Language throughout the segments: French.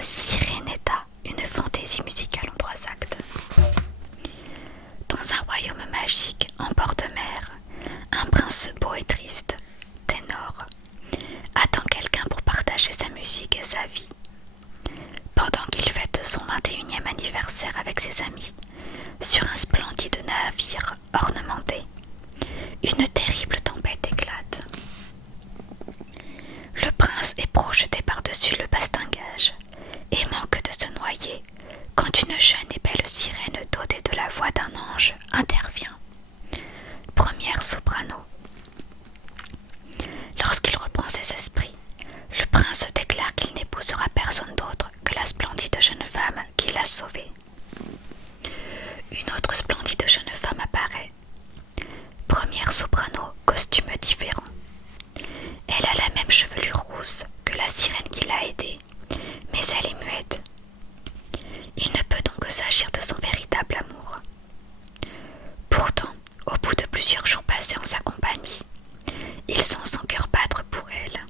La Sirenetta, une fantaisie musicale en 3 actes. Dans un royaume magique en bord de mer, un prince beau et triste, ténor, attend quelqu'un pour partager sa musique et sa vie. Pendant qu'il fête son 21e anniversaire avec ses amis, sur un splendide navire ornementé, une terrible tempête éclate. Le prince est projeté par-dessus le bastingage et manque de se noyer quand une jeune et belle sirène dotée de la voix d'un ange intervient. Première soprano. Lorsqu'il reprend ses esprits, le prince déclare qu'il n'épousera personne d'autre que la splendide jeune femme qui l'a sauvé. Une autre splendide jeune femme apparaît. Première soprano, costume différent. Elle a la même chevelure rousse que la sirène qui l'a aidée, mais elle est muette. Il ne peut donc que s'agir de son véritable amour. Pourtant, au bout de plusieurs jours passés en sa compagnie, il sent son cœur battre pour elle.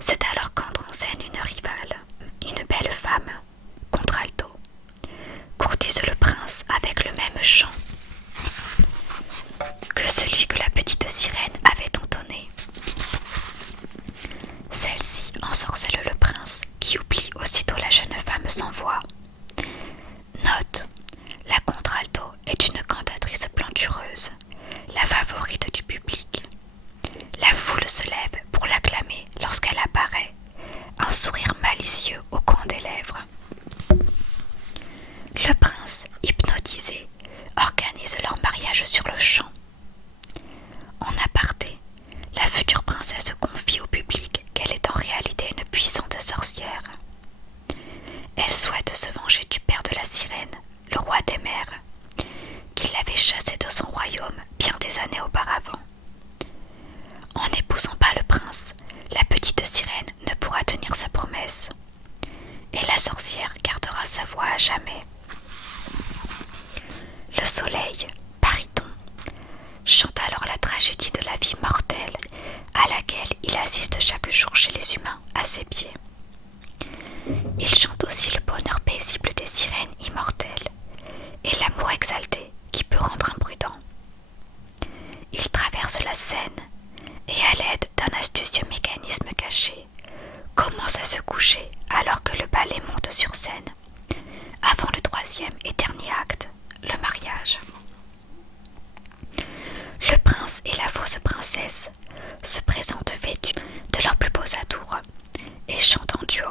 C'est alors qu'entre en scène une rivale, une belle femme, contralto, courtise le prince avec le même chant que celui que la petite sirène avait entonné. Celle-ci ensorcelle le prince, qui oublie aussitôt la jeune femme sans voix. Note: la contralto est une cantatrice plantureuse, la favorite du public. La foule se lève pour l'acclamer lorsqu'elle apparaît, un sourire malicieux au coin des lèvres. Le prince, hypnotisé, organise leur mariage sur le champ. En aparté, la future princesse confie au public qu'elle est en réalité une puissante sorcière. Elle souhaite se venger du père de la sirène, le roi des mers, qui l'avait chassée de son royaume bien des années auparavant. En n'épousant pas le prince, la petite sirène ne pourra tenir sa promesse, et la sorcière gardera sa voix à jamais. Le soleil, baryton, chante alors la tragédie de la vie mortelle à laquelle il assiste chaque jour chez les humains à ses pieds. Il chante aussi le bonheur paisible des sirènes immortelles et l'amour exalté qui peut rendre imprudent. Il traverse la Seine et à l'aide d'un astucieux mécanisme caché, commence à se coucher alors que le ballet monte sur scène, avant le 3e et dernier acte, le mariage. Le prince et la fausse princesse se présentent vêtus de leurs plus beaux atours et chantent en duo